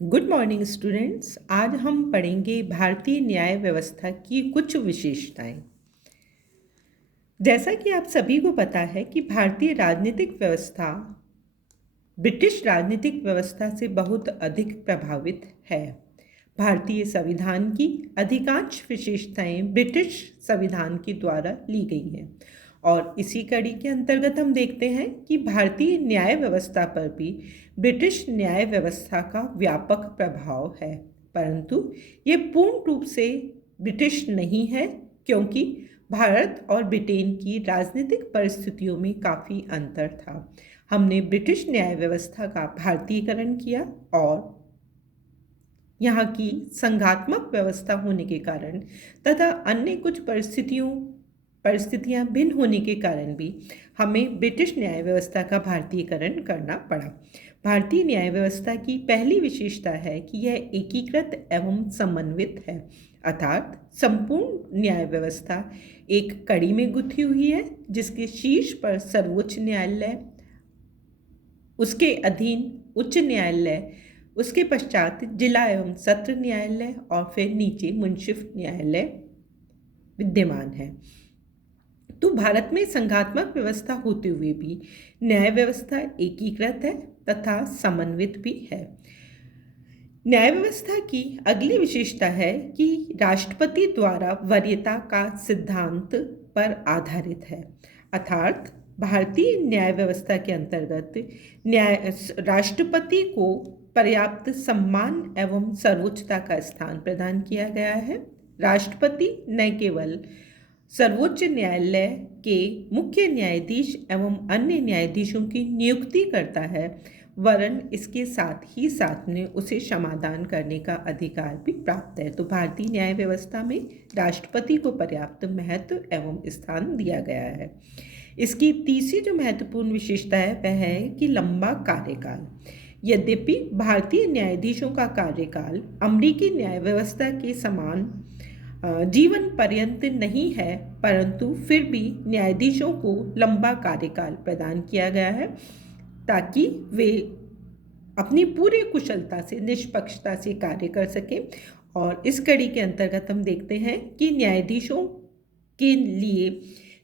Good morning students. आज हम पढ़ेंगे भारतीय न्याय व्यवस्था की कुछ विशेषताएं। जैसा कि आप सभी को पता है कि भारतीय राजनीतिक व्यवस्था ब्रिटिश राजनीतिक व्यवस्था से बहुत अधिक प्रभावित है। भारतीय संविधान की अधिकांश विशेषताएं ब्रिटिश संविधान के द्वारा ली गई हैं और इसी कड़ी के अंतर्गत हम देखते हैं कि भारतीय न्याय व्यवस्था पर भी ब्रिटिश न्याय व्यवस्था का व्यापक प्रभाव है, परंतु ये पूर्ण रूप से ब्रिटिश नहीं है क्योंकि भारत और ब्रिटेन की राजनीतिक परिस्थितियों में काफ़ी अंतर था। हमने ब्रिटिश न्याय व्यवस्था का भारतीयकरण किया और यहाँ की संघात्मक व्यवस्था होने के कारण तथा अन्य कुछ परिस्थितियाँ भिन्न होने के कारण भी हमें ब्रिटिश न्याय व्यवस्था का भारतीयकरण करना पड़ा। भारतीय न्याय व्यवस्था की पहली विशेषता है कि यह एकीकृत एवं समन्वित है, अर्थात संपूर्ण न्याय व्यवस्था एक कड़ी में गुथी हुई है जिसके शीर्ष पर सर्वोच्च न्यायालय, उसके अधीन उच्च न्यायालय, उसके पश्चात जिला एवं सत्र न्यायालय और फिर नीचे मुंसिफ न्यायालय विद्यमान है। तो भारत में संघात्मक व्यवस्था होते हुए भी न्याय व्यवस्था एकीकृत है तथा समन्वित भी है। न्याय व्यवस्था की अगली विशेषता है कि राष्ट्रपति द्वारा वरीयता का सिद्धांत पर आधारित है, अर्थात भारतीय न्याय व्यवस्था के अंतर्गत राष्ट्रपति को पर्याप्त सम्मान एवं सर्वोच्चता का स्थान प्रदान किया गया है। राष्ट्रपति न केवल सर्वोच्च न्यायालय के मुख्य न्यायाधीश एवं अन्य न्यायाधीशों की नियुक्ति करता है, वरन इसके साथ ही साथ में उसे क्षमादान करने का अधिकार भी प्राप्त है। तो भारतीय न्याय व्यवस्था में राष्ट्रपति को पर्याप्त महत्व एवं स्थान दिया गया है। इसकी तीसरी जो महत्वपूर्ण विशेषता है वह है कि लंबा कार्यकाल। यद्यपि भारतीय न्यायाधीशों का कार्यकाल अमेरिकी न्याय व्यवस्था के समान जीवन पर्यंत नहीं है, परंतु फिर भी न्यायाधीशों को लंबा कार्यकाल प्रदान किया गया है ताकि वे अपनी पूरी कुशलता से निष्पक्षता से कार्य कर सकें। और इस कड़ी के अंतर्गत हम देखते हैं कि न्यायाधीशों के लिए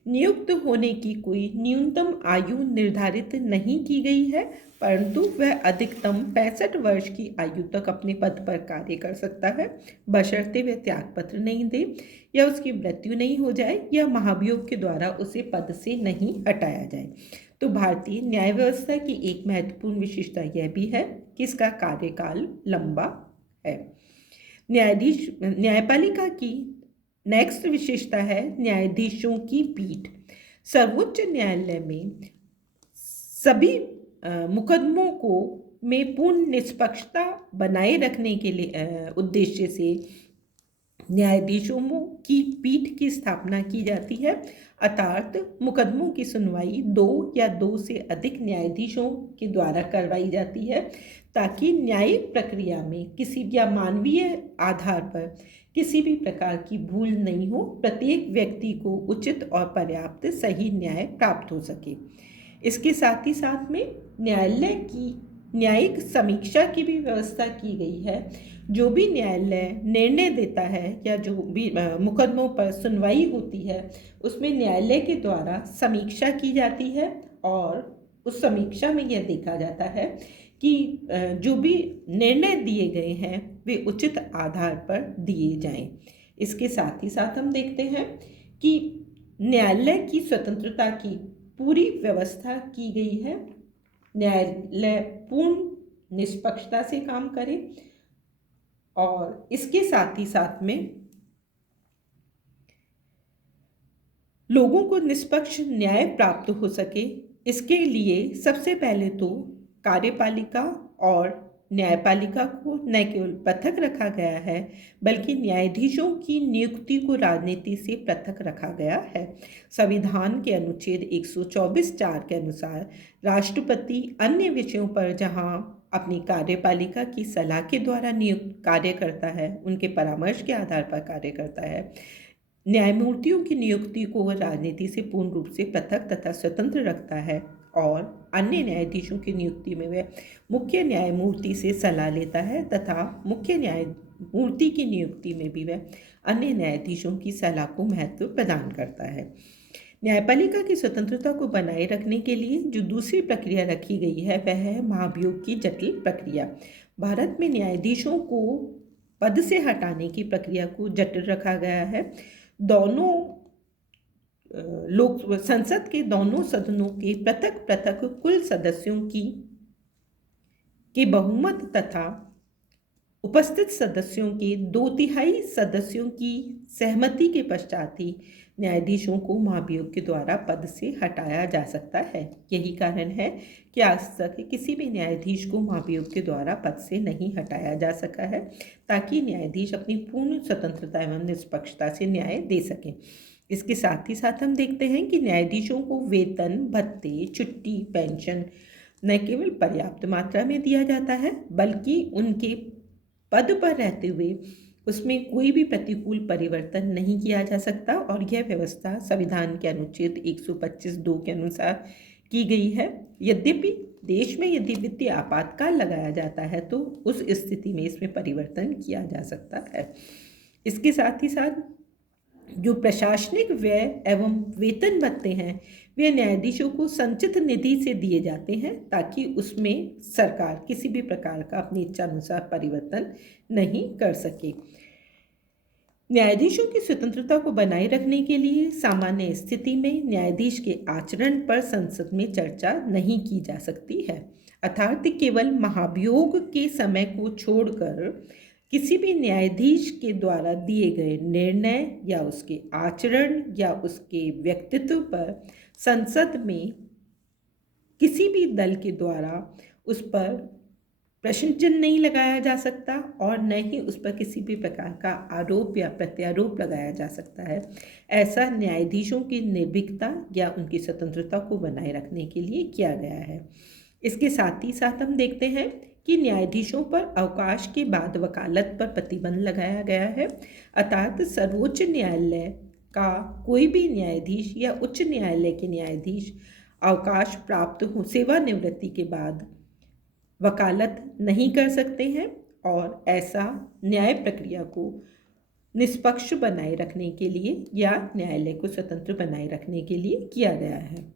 नियुक्त होने की कोई न्यूनतम आयु निर्धारित नहीं की गई है, परंतु वह अधिकतम 65 वर्ष की आयु तक अपने पद पर कार्य कर सकता है, बशर्ते वह त्यागपत्र नहीं दे या उसकी मृत्यु नहीं हो जाए या महाभियोग के द्वारा उसे पद से नहीं हटाया जाए। तो भारतीय न्याय व्यवस्था की एक महत्वपूर्ण विशेषता यह भी है कि इसका कार्यकाल लंबा है। न्यायपालिका की नेक्स्ट विशेषता है न्यायाधीशों की पीठ। सर्वोच्च न्यायालय में सभी मुकदमों को में पूर्ण निष्पक्षता बनाए रखने के लिए उद्देश्य से न्यायाधीशों की पीठ की स्थापना की जाती है, अर्थात मुकदमों की सुनवाई 2 या 2 से अधिक न्यायाधीशों के द्वारा करवाई जाती है ताकि न्यायिक प्रक्रिया में किसी या मानवीय आधार पर किसी भी प्रकार की भूल नहीं हो, प्रत्येक व्यक्ति को उचित और पर्याप्त सही न्याय प्राप्त हो सके। इसके साथ ही साथ में न्यायालय की न्यायिक समीक्षा की भी व्यवस्था की गई है। जो भी न्यायालय निर्णय देता है या जो भी मुकदमों पर सुनवाई होती है उसमें न्यायालय के द्वारा समीक्षा की जाती है और उस समीक्षा में यह देखा जाता है कि जो भी निर्णय दिए गए हैं वे उचित आधार पर दिए जाएं। इसके साथ ही साथ हम देखते हैं कि न्यायालय की स्वतंत्रता की पूरी व्यवस्था की गई है। न्यायालय पूर्ण निष्पक्षता से काम करे और इसके साथ ही साथ में लोगों को निष्पक्ष न्याय प्राप्त हो सके, इसके लिए सबसे पहले तो कार्यपालिका और न्यायपालिका को न केवल पृथक रखा गया है बल्कि न्यायाधीशों की नियुक्ति को राजनीति से पृथक रखा गया है। संविधान के अनुच्छेद 124(4) के अनुसार राष्ट्रपति अन्य विषयों पर जहां अपनी कार्यपालिका की सलाह के द्वारा नियुक्त कार्य करता है, उनके परामर्श के आधार पर कार्य करता है, न्यायमूर्तियों की नियुक्ति को राजनीति से पूर्ण रूप से पृथक तथा स्वतंत्र रखता है और अन्य न्यायाधीशों की नियुक्ति में वह मुख्य न्यायमूर्ति से सलाह लेता है तथा मुख्य न्यायमूर्ति की नियुक्ति में भी वह अन्य न्यायाधीशों की सलाह को महत्व प्रदान करता है। न्यायपालिका की स्वतंत्रता को बनाए रखने के लिए जो दूसरी प्रक्रिया रखी गई है वह है महाभियोग की जटिल प्रक्रिया। भारत में न्यायाधीशों को पद से हटाने की प्रक्रिया को जटिल रखा गया है। दोनों लोक संसद के दोनों सदनों के पृथक पृथक कुल सदस्यों के बहुमत तथा उपस्थित सदस्यों के 2/3 सदस्यों की सहमति के पश्चात ही न्यायाधीशों को महाभियोग के द्वारा पद से हटाया जा सकता है। यही कारण है कि आज तक किसी भी न्यायाधीश को महाभियोग के द्वारा पद से नहीं हटाया जा सका है, ताकि न्यायाधीश अपनी पूर्ण स्वतंत्रता एवं निष्पक्षता से न्याय दे सकें। इसके साथ ही साथ हम देखते हैं कि न्यायाधीशों को वेतन, भत्ते, छुट्टी, पेंशन न केवल पर्याप्त मात्रा में दिया जाता है, बल्कि उनके पद पर रहते हुए उसमें कोई भी प्रतिकूल परिवर्तन नहीं किया जा सकता और यह व्यवस्था संविधान के अनुच्छेद 125(2) के अनुसार की गई है। यद्यपि देश में यदि वित्तीय आपातकाल लगाया जाता है तो उस स्थिति में इसमें परिवर्तन किया जा सकता है। इसके साथ ही साथ जो प्रशासनिक व्यय एवं वेतन भत्ते हैं वे न्यायाधीशों को संचित निधि से दिए जाते हैं, ताकि उसमें सरकार किसी भी प्रकार का अपनी इच्छानुसार परिवर्तन नहीं कर सके। न्यायाधीशों की स्वतंत्रता को बनाए रखने के लिए सामान्य स्थिति में न्यायाधीश के आचरण पर संसद में चर्चा नहीं की जा सकती है, अर्थात केवल महाभियोग के समय को छोड़कर किसी भी न्यायाधीश के द्वारा दिए गए निर्णय या उसके आचरण या उसके व्यक्तित्व पर संसद में किसी भी दल के द्वारा उस पर प्रश्न चिन्ह नहीं लगाया जा सकता और न ही उस पर किसी भी प्रकार का आरोप या प्रत्यारोप लगाया जा सकता है। ऐसा न्यायाधीशों की निर्भीकता या उनकी स्वतंत्रता को बनाए रखने के लिए किया गया है। इसके साथ ही साथ हम देखते हैं कि न्यायाधीशों पर अवकाश के बाद वकालत पर प्रतिबंध लगाया गया है, अर्थात सर्वोच्च न्यायालय का कोई भी न्यायाधीश या उच्च न्यायालय के न्यायाधीश अवकाश प्राप्त हो सेवानिवृत्ति के बाद वकालत नहीं कर सकते हैं और ऐसा न्याय प्रक्रिया को निष्पक्ष बनाए रखने के लिए या न्यायालय को स्वतंत्र बनाए रखने के लिए किया गया है।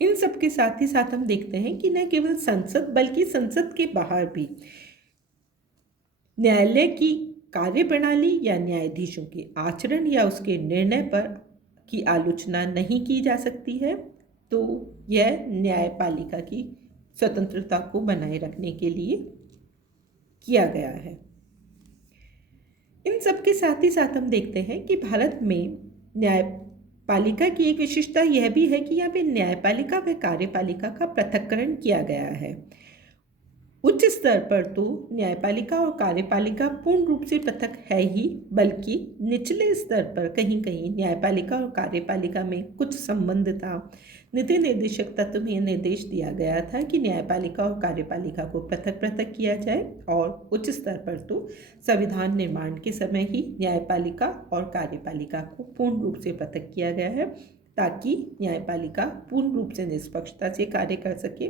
इन सब के साथ ही साथ हम देखते हैं कि न केवल संसद बल्कि संसद के बाहर भी न्यायालय की कार्यप्रणाली या न्यायाधीशों के आचरण या उसके निर्णय पर की आलोचना नहीं की जा सकती है। तो यह न्यायपालिका की स्वतंत्रता को बनाए रखने के लिए किया गया है। इन सब के साथ ही साथ हम देखते हैं कि भारत में न्यायपालिका की एक विशेषता यह भी है कि यहाँ पे न्यायपालिका व कार्यपालिका का पृथक्करण किया गया है। उच्च स्तर पर तो न्यायपालिका और कार्यपालिका पूर्ण रूप से पृथक है ही, बल्कि निचले स्तर पर कहीं कहीं न्यायपालिका और कार्यपालिका में कुछ संबंध था। नीति निर्देशक तत्व में निर्देश दिया गया था कि न्यायपालिका और कार्यपालिका को पृथक पृथक किया जाए और उच्च स्तर पर तो संविधान निर्माण के समय ही न्यायपालिका और कार्यपालिका को पूर्ण रूप से पृथक किया गया है, ताकि न्यायपालिका पूर्ण रूप से निष्पक्षता से कार्य कर सके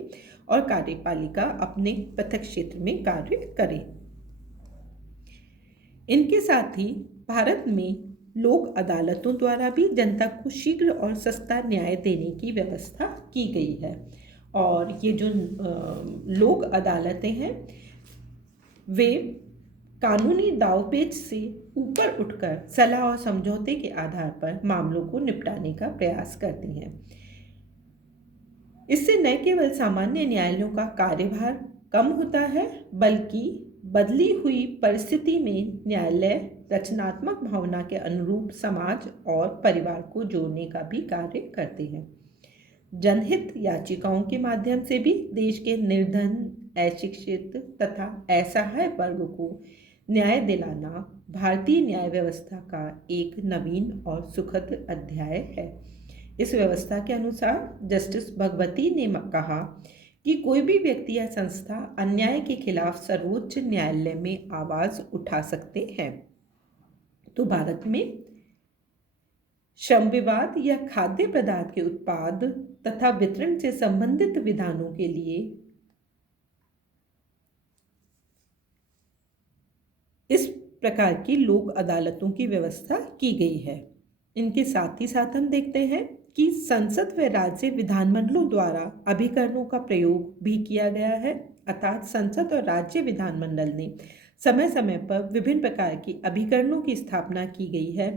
और कार्यपालिका अपने पृथक क्षेत्र में कार्य करे। इनके साथ ही भारत में लोक अदालतों द्वारा भी जनता को शीघ्र और सस्ता न्याय देने की व्यवस्था की गई है और ये जो लोक अदालतें हैं वे कानूनी दावपेच से ऊपर उठकर सलाह और समझौते के आधार पर मामलों को निपटाने का प्रयास करती हैं। इससे न केवल सामान्य न्यायालयों का कार्यभार कम होता है, बल्कि बदली हुई परिस्थिति में न्यायालय रचनात्मक भावना के अनुरूप समाज और परिवार को जोड़ने का भी कार्य करते हैं। जनहित याचिकाओं के माध्यम से भी देश के निर्धन, अशिक्षित तथा असहाय वर्ग को न्याय दिलाना भारतीय न्याय व्यवस्था का एक नवीन और सुखद अध्याय है। इस व्यवस्था के अनुसार जस्टिस भगवती ने कहा कि कोई भी व्यक्ति या संस्था अन्याय के खिलाफ सर्वोच्च न्यायालय में आवाज़ उठा सकते हैं। तो भारत में श्रम विवाद या खाद्य पदार्थ के उत्पाद तथा वितरण से संबंधित विधानों के लिए इस प्रकार की लोक अदालतों की व्यवस्था की गई है। इनके साथ ही साथ हम देखते हैं कि संसद व राज्य विधानमंडलों द्वारा अभिकरणों का प्रयोग भी किया गया है, अर्थात संसद और राज्य विधानमंडल ने समय समय पर विभिन्न प्रकार की अभिकरणों की स्थापना की गई है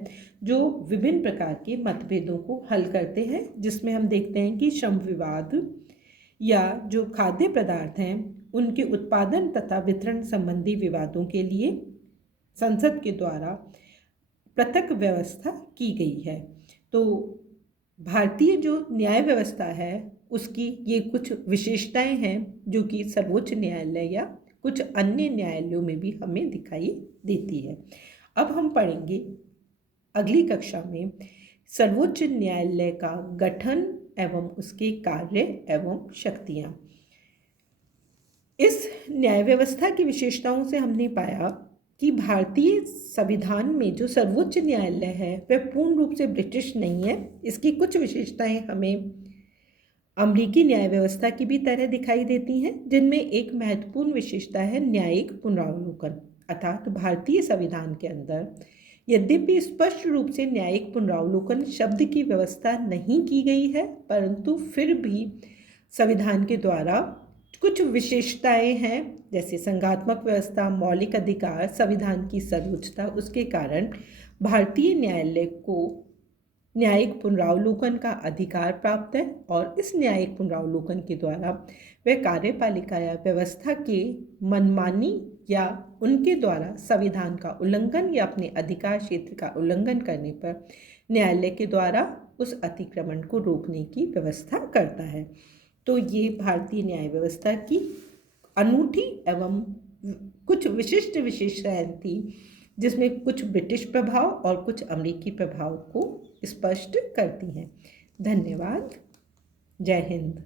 जो विभिन्न प्रकार के मतभेदों को हल करते हैं, जिसमें हम देखते हैं कि श्रम विवाद या जो खाद्य पदार्थ हैं उनके उत्पादन तथा वितरण संबंधी विवादों के लिए संसद के द्वारा पृथक व्यवस्था की गई है। तो भारतीय जो न्याय व्यवस्था है उसकी ये कुछ विशेषताएं हैं जो कि सर्वोच्च न्यायालय या कुछ अन्य न्यायालयों में भी हमें दिखाई देती है। अब हम पढ़ेंगे अगली कक्षा में सर्वोच्च न्यायालय का गठन एवं उसके कार्य एवं शक्तियाँ। इस न्याय व्यवस्था की विशेषताओं से हमने पाया कि भारतीय संविधान में जो सर्वोच्च न्यायालय है वह पूर्ण रूप से ब्रिटिश नहीं है। इसकी कुछ विशेषताएं हमें अमेरिकी न्याय व्यवस्था की भी तरह दिखाई देती हैं, जिनमें एक महत्वपूर्ण विशेषता है न्यायिक पुनरावलोकन। अर्थात भारतीय संविधान के अंदर यद्यपि स्पष्ट रूप से न्यायिक पुनरावलोकन शब्द की व्यवस्था नहीं की गई है, परंतु फिर भी संविधान के द्वारा कुछ विशेषताएं हैं, जैसे संघात्मक व्यवस्था, मौलिक अधिकार, संविधान की सर्वोच्चता। उसके कारण भारतीय न्यायालय को न्यायिक पुनरावलोकन का अधिकार प्राप्त है और इस न्यायिक पुनरावलोकन के द्वारा वह कार्यपालिका या व्यवस्था के मनमानी या उनके द्वारा संविधान का उल्लंघन या अपने अधिकार क्षेत्र का उल्लंघन करने पर न्यायालय के द्वारा उस अतिक्रमण को रोकने की व्यवस्था करता है। तो ये भारतीय न्याय व्यवस्था की अनूठी एवं कुछ विशिष्ट विशेषताएं थी, जिसमें कुछ ब्रिटिश प्रभाव और कुछ अमेरिकी प्रभाव को स्पष्ट करती हैं। धन्यवाद। जय हिंद।